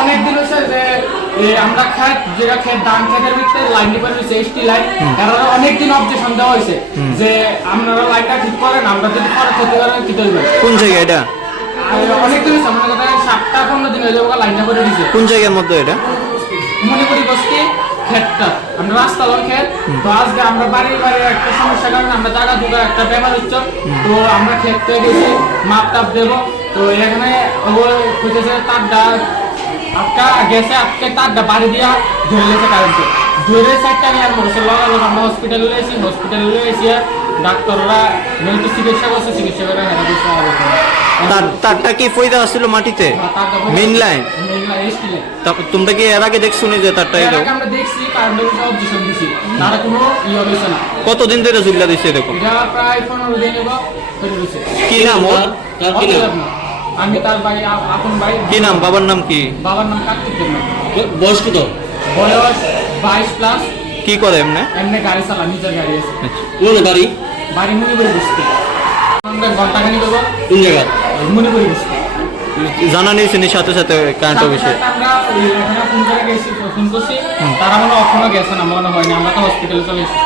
অনেকদিন হচ্ছে যে আমরা খেত যেটা খেত ধান খেতের ভিতরে লাইন ডিপার হয়েছে এসটি লাইন, এরা অনেকদিন অবজেকশন দেওয়া হয়েছে যে আপনারা লাইনটা ঠিক করেন, আমরা যদি পরে ক্ষতি করেন কি করবেন। কোন জায়গা এটা? অনেকদিন হয়েছে, আমার কথা 7-15 দিন হয়ে যাবে লাইনটা করে দিয়েছে। কোন জায়গার মধ্যে এটা? মণিপুরি বস্তি ক্ষেতটা, আমরা রাস্তা লন ক্ষেত। তো আজকে আমরা বাড়ি একটা সমস্যার কারণে আমরা জায়গা দুটো একটা ব্যাপার হচ্ছে, তো আমরা ক্ষেত থেকে গেছি মাপ টাপ দেবো। তো এখানে হইতেছে তারটা আটকা গেছে, আটকে তারটা বাড়ি দিয়া ধরে গেছে কারেন্টে, ধরে সাইডটা নিয়ে আর মোটরসাইকেল লাগালো। আমরা হসপিটালে এসি ডাক্তাররা তো চিকিৎসা করছে, চিকিৎসা করে তারটা কি ফইদা আসছিল মাটিতে? Main line. তারপর তোমরা কি এর আগে দেখছো যে তারটা এলো? আমরা দেখছি কারেন্ট অফিসে অবজেকশন দিছি, তারা কোনো হইছে না। কতদিন ধরে ঝুলা দিছে এরকম? এটা প্রায় 15 দিন হলো হইছে। কি নাম ওর? আমি তার ভাই, আপন ভাই। কি নাম? বাবার নাম কি? বাবার নাম কার্তিক দেবনাথ। বয়স কত? বয়স 22+। কি করে এমনি? গাড়ি চালা, নিজের গাড়ি আছে। কোন বাড়ি? বাড়ি মণিপুরি বস্তি। আমরা ঘন্টাখানি দেবো। কোন জায়গা? মণিপুরি বস্তি। জানা নিয়েছেন সাথে সাথে কারেন্ট অফিসে? আমরা এখানে ফোন করে গেছি, ফোন করছি, তারা মনে এখনো গেছে না, মনে হয়নি। আমরা তো হসপিটালে চলে এসেছি।